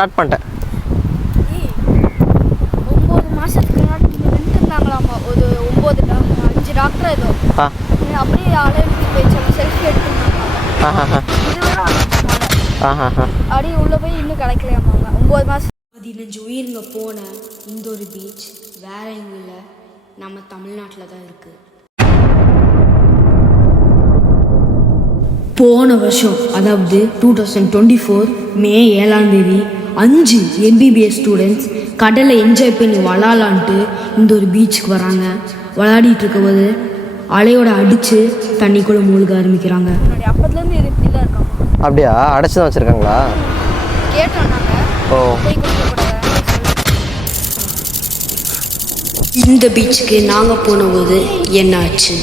Start பண்ணிட்டேன். 9 மாதத்துக்கு முன்னாடி நின்று இருந்தாங்களாமா. ஒரு 5 டாக்டர் ஏதோ அப்படியே அலைவெடுத்து போயிடுச்சாங்க. செல்ஃபி எடுத்துருந்தாங்க. அப்படியே உள்ளே போய் இன்னும் கிடைக்கலையாமாங்க. 9 மாதம் 15 உயிருங்க போன இந்த ஒரு பீச் வேற எங்கேயும் இல்லை, நம்ம தமிழ்நாட்டில் தான் இருக்குது. போன வருஷம் அதாவது 2024 மே 7ஆம் தேதி 5 MBBS ஸ்டூடெண்ட்ஸ் கடலை என்ஜாய் பண்ணி விளாட்லான்ட்டு இந்த ஒரு பீச்சுக்கு வராங்க. விளையாடிட்டு இருக்கும்போது அலையோட அடித்து தண்ணிக்குள்ளே மூழ்க ஆரம்பிக்கிறாங்க. அப்போதுலேருந்து இது இப்படி தான் இருக்காங்க. அப்படியா? அடைச்சி தான் வச்சுருக்காங்களா? கேட்டோம் நாங்கள். ஓ, இந்த பீச்சுக்கு நாங்கள் போனபோது என்ன ஆச்சு?